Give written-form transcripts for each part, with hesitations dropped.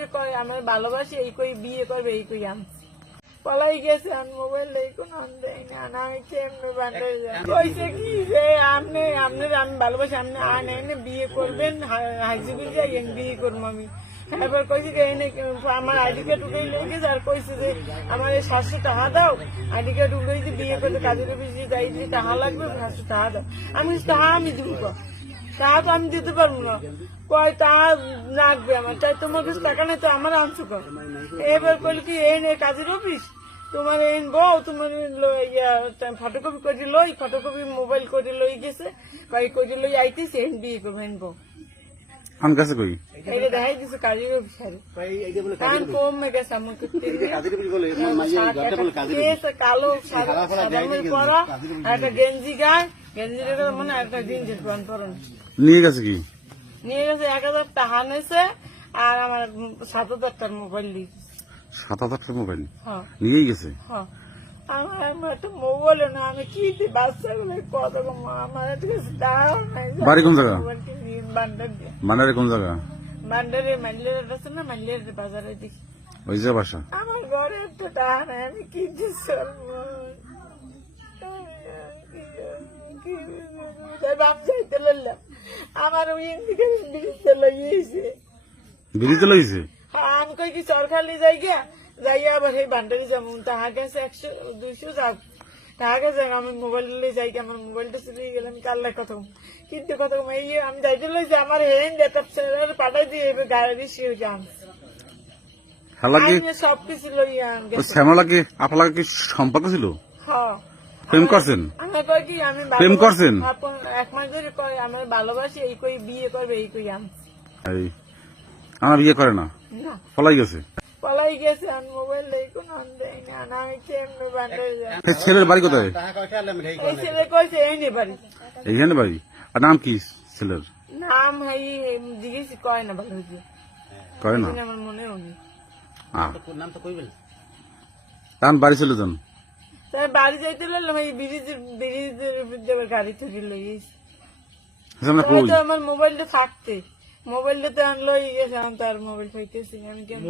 ধরে কয় আমার ভালোবাসি এই কই বিয়ে করবে এই কই আনছি পলাই গেছে আর মোবাইল নেই কোনো দেয় না না আমি কেমনে বান্ডারি কইছে কি যে আপনি আপনার আমি ভালোবাসি আপনি এনে বিয়ে করবেন হাইজুবিল যাই বিয়ে করবো আমি এবার কইছি যে এনে আমার আইডি কার্ড উঠেই লেগেছে আর কইছে যে আমার এই 700 টাকা দাও আইডি কার্ড উঠেই যে বিয়ে করতে কাজের অফিসে যাই যে টাকা লাগবে 700 টাকা দাও আমি টাকা আমি দিব টাকা তো আমি দিতে পারবো না কয় টাকা লাগবে আমার তাই তোমার কাছে টাকা নেই তো আমার আনছো কর এবার কইল কি এনে কাজের অফিস তোমার এন বউ তোমার ফটোকপি করে লই ফটোকপি মোবাইল করে লই গেছে ভাই করে লই আইতেছে এন বিয়ে করবো এন বউ আন কাছে কই এটা দেখাই দিছে কাজের অফিসারে কারণ কমে গেছে আমাকে কালো সাদামের পরা একটা গেঞ্জি গায়ে গেঞ্জিটা মানে একটা জিন্সের প্যান্ট পরানো নিয়ে গেছে কি নিয়ে গেছে 1000 টাকা নিয়েছে আর আমার 7000 টাকার মোবাইল দিয়েছে 7000 টাকা মোবাইল হ্যাঁ নিয়েই গেছে হ্যাঁ আমার একটা মোবাইল না আমি কি দিই বাচ্চাগুলো কত আমার কাছে টাকাও নাই বাড়ি কোন জায়গা বান্ডার দিয়ে মানারে কোন জায়গা বান্ডারে মাইলের আছে না মাইলের বাজারে দিই ওই যে বাসা আমার ঘরে একটা টাকা নাই আমি কি দিয়ে চলবো বাপ যাইতে লাগলাম আমার ওই দিকে বিরিতে লাগিয়েছে বিড়িতে লইছে আমি কই কি সরকারি জায়গা যাইয়া আবার সেই বান্ডারি যেমন টাকা গেছে 100-200 যাক টাকা গেছে আমি মোবাইল যাই আমার মোবাইলটা চলে গেলাম কাল্লা কথা কিন্তু কথা এই আমি যাইতে লইছি আমার হেরেন যেটা পাঠাই দিয়ে গাড়ি শিও যান হালাকি সবকিছু লইয়া শ্যামলাকে আপনাকে কি সম্পর্ক ছিল হ্যাঁ প্রেম করছেন আমি কই কি আমি প্রেম করছেন 1 মাস ধরে কই আমার ভালোবাসি এই কই বিয়ে করবে এই কই আনছি এই আমার বিয়ে করে না না পলাই গেছে পলাই গেছে আর মোবাইল নেই কোনো দেয় না না আমি কেমনে বান্ডারি এই ছেলের বাড়ি কোথায় এই ছেলে কইছে এই নে বাড়ি এইখানে বাড়ি আর নাম কি ছেলের নাম হাই জিজ্ঞেস কয় না ভালো হয়েছে করে না আমার মনে হয়নি নাম তো কইবেন তান বাড়ি চলে যান তাই বাড়ি যাইতে লাগলাম এই ব্রিজের গাড়ি থেকে লইয়েছি আমরা কই আমার মোবাইলটা থাকতে মোবাইলটা আনলো গেছে আমি তার মোবাইল পাইতেছি আমি কেন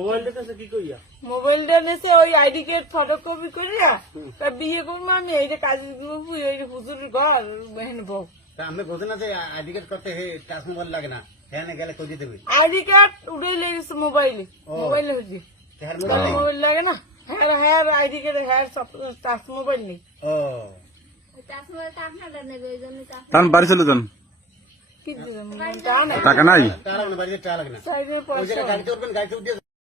মোবাইলটা নেছে ওই আইডি কার্ড ফটোকপি করিয়া তার বিয়ে করবো আমি এইটা কাজের গ্রুপ এইটা হুজুরি ঘর বহেন বউ আমি বোঝে না যে আইডি কার্ড করতে টাচ মোবাইল লাগে না হ্যাঁ গেলে কই দিতে হবে আইডি কার্ড উঠে লেগেছে মোবাইলে মোবাইলে হচ্ছে মোবাইল লাগে না হ্যাঁ হ্যাঁ আইডি কার্ড হ্যাঁ সব টাচ মোবাইল নেই ও তান বাড়ি চলে যান কি দিবেন টাকা নাই টাকা লাগে না বাড়িতে টাকা লাগে না সাইডে ওই জায়গায় গাড়িতে উঠবেন গাড়িতে উঠে